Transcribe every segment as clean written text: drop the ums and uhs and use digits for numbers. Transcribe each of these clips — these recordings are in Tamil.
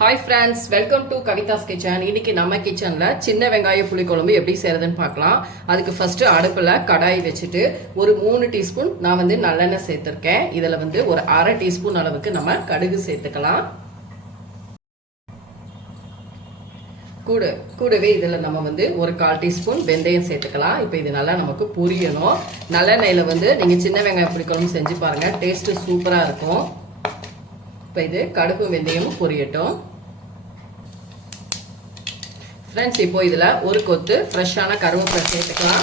Hi friends, welcome to Kavita's Kitchen. இன்னைக்கு நம்ம கிச்சன்ல சின்ன வெங்காய புளிக்குழம்பு எப்படி செய்யறதுன்னு பார்க்கலாம். அதுக்கு ஃபர்ஸ்ட் அடுப்புல கடாய் வச்சிட்டு ஒரு 3 டீஸ்பூன் நான் நல்லெண்ணெய் சேர்த்திருக்கேன். இதுல ஒரு 1/2 டீஸ்பூன் அளவுக்கு நம்ம கடுகு சேர்த்துக்கலாம். கூடவே இதுல நம்ம ஒரு 1/4 டீஸ்பூன் வெந்தயம் சேர்த்துக்கலாம். இப்போ இது நல்லா நமக்கு பொரியணும். நல்லெண்ணெயில நீங்க சின்ன வெங்காய புளிக்குழம்பு செஞ்சு பாருங்க, டேஸ்ட் சூப்பரா இருக்கும். இப்போ இது கடுகு வெந்தயமும் பொரியட்டும். ஃப்ரெண்ட்ஸ், இப்போ இதில் ஒரு கொத்து ஃப்ரெஷ்ஷான கருவேப்பிலை சேர்த்துக்கலாம்.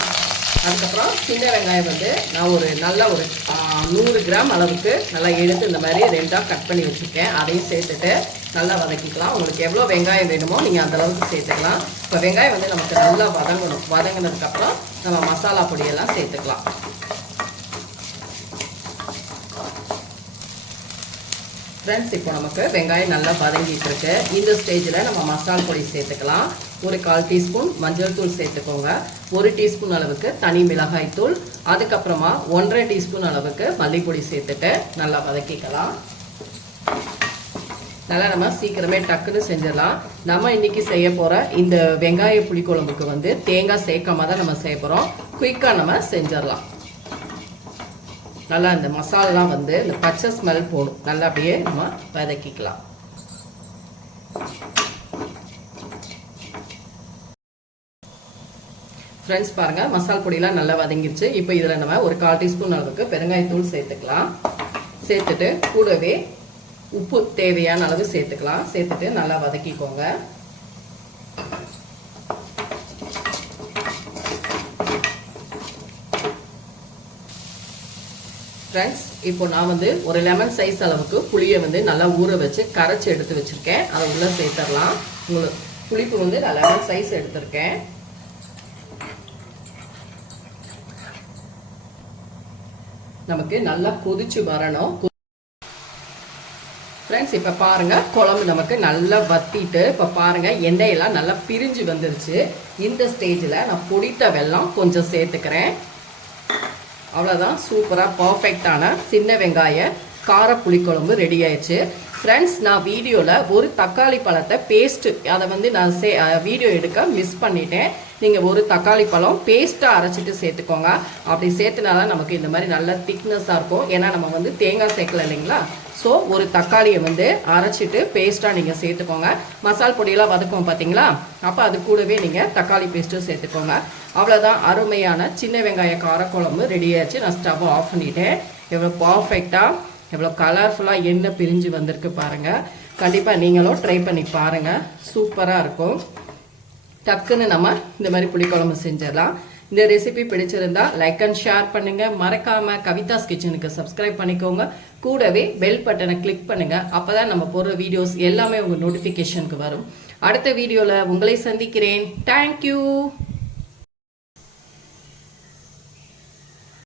அதுக்கப்புறம் சின்ன வெங்காயம் நான் ஒரு 100 கிராம் அளவுக்கு நல்லா எடுத்து இந்த மாதிரி 2ஆக கட் பண்ணி வச்சுருக்கேன். அதையும் சேர்த்துட்டு நல்லா வதக்கிக்கலாம். உங்களுக்கு எவ்வளோ வெங்காயம் வேணுமோ நீங்கள் அந்த அளவுக்கு சேர்த்துக்கலாம். இப்போ வெங்காயம் நமக்கு நல்லா வதங்கணும். வதங்கினதுக்கப்புறம் நம்ம மசாலா பொடியெல்லாம் சேர்த்துக்கலாம். ஃப்ரெண்ட்ஸ், இப்போ நமக்கு வெங்காயம் நல்லா வதங்கிட்டு இருக்கு. இந்த ஸ்டேஜில் நம்ம மசாலா பொடி சேர்த்துக்கலாம். ஒரு 1/4 டீஸ்பூன் மஞ்சள் தூள் சேர்த்துக்கோங்க. 1 டீஸ்பூன் அளவுக்கு தனி மிளகாய் தூள், அதுக்கப்புறமா 1.5 டீஸ்பூன் அளவுக்கு மல்லிப்பொடி சேர்த்துட்டு நல்லா வதக்கிக்கலாம். நல்லா நம்ம சீக்கிரமே டக்குன்னு செஞ்சிடலாம். நம்ம இன்னைக்கு செய்ய போகிற இந்த வெங்காய புளிக்குழம்புக்கு தேங்காய் சேர்க்காம தான் நம்ம செய்ய போகிறோம். குயிக்காக நம்ம செஞ்சிடலாம். நல்லா இந்த மசாலெலாம் இந்த பச்சை ஸ்மெல் போடும். நல்லா அப்படியே நம்ம வதக்கிக்கலாம். ஃப்ரெண்ட்ஸ் பாருங்கள், மசாலா பொடியெலாம் நல்லா வதங்கிடுச்சு. இப்போ இதில் நம்ம ஒரு 1/4 டீஸ்பூன் அளவுக்கு பெருங்காயத்தூள் சேர்த்துக்கலாம். சேர்த்துட்டு கூடவே உப்பு தேவையான அளவு சேர்த்துக்கலாம். சேர்த்துட்டு நல்லா வதக்கிக்கோங்க. ஃப்ரெண்ட்ஸ், இப்போ நான் ஒரு லெமன் சைஸ் அளவுக்கு புளியை நல்லா ஊற வச்சு கரைச்சி எடுத்து வச்சுருக்கேன். அதை உள்ளே சேர்த்துடலாம். உங்களுக்கு புளிப்பு நான் லெமன் சைஸ் எடுத்திருக்கேன். நமக்கு நல்லா கொதிச்சு வரணும். ஃப்ரெண்ட்ஸ், இப்போ பாருங்கள், குழம்பு நமக்கு நல்லா வத்திட்டு இப்போ பாருங்கள் எண்ணெயெல்லாம் நல்லா பிரிஞ்சு வந்துருச்சு. இந்த ஸ்டேஜில் நான் பொடித்த வெல்லம் கொஞ்சம் சேர்த்துக்கிறேன். அவ்வளோதான், சூப்பராக பர்ஃபெக்டான சின்ன வெங்காய கார புளிக்குழம்பு ரெடி ஆயிடுச்சு. ஃப்ரெண்ட்ஸ், நான் வீடியோவில் ஒரு தக்காளி பழத்தை பேஸ்ட்டு அதை நான் வீடியோ எடுக்க மிஸ் பண்ணிட்டேன். நீங்கள் ஒரு தக்காளி பழம் பேஸ்ட்டாக அரைச்சிட்டு சேர்த்துக்கோங்க. அப்படி சேர்த்துனால நமக்கு இந்த மாதிரி நல்ல திக்னஸாக இருக்கும். ஏன்னா நம்ம தேங்காய் சேர்க்கல இல்லைங்களா. ஸோ ஒரு தக்காளியை அரைச்சிட்டு பேஸ்ட்டாக நீங்கள் சேர்த்துக்கோங்க. மசால் பொடியெல்லாம் வதக்கும் பார்த்தீங்களா, அப்போ அது கூடவே நீங்கள் தக்காளி பேஸ்ட்டும் சேர்த்துக்கோங்க. அவ்வளோதான், அருமையான சின்ன வெங்காய காரக்குழம்பு ரெடி ஆச்சு. நான் ஸ்டவ் ஆஃப் பண்ணிட்டேன். எவ்வளோ பர்ஃபெக்டாக எவ்வளோ கலர்ஃபுல்லாக எண்ணெய் பிரிஞ்சு வந்திருக்கு பாருங்கள். கண்டிப்பாக நீங்களும் ட்ரை பண்ணி பாருங்கள், சூப்பராக இருக்கும். டக்குன்னு நம்ம இந்த மாதிரி புளிக்குழம்பு செஞ்சிடலாம். இந்த ரெசிபி பிடிச்சிருந்தா லைக் அண்ட் ஷேர் பண்ணுங்க. மறக்காம கவிதாஸ் கிச்சனுக்கு சப்ஸ்கிரைப் பண்ணிக்கோங்க. கூடவே பெல் பட்டனை கிளிக் பண்ணுங்க. அப்பதான் நம்ம போடுற வீடியோஸ் எல்லாமே உங்க நோட்டிபிகேஷனுக்கு வரும். அடுத்த வீடியோல உங்களை சந்திக்கிறேன். தேங்க்யூ.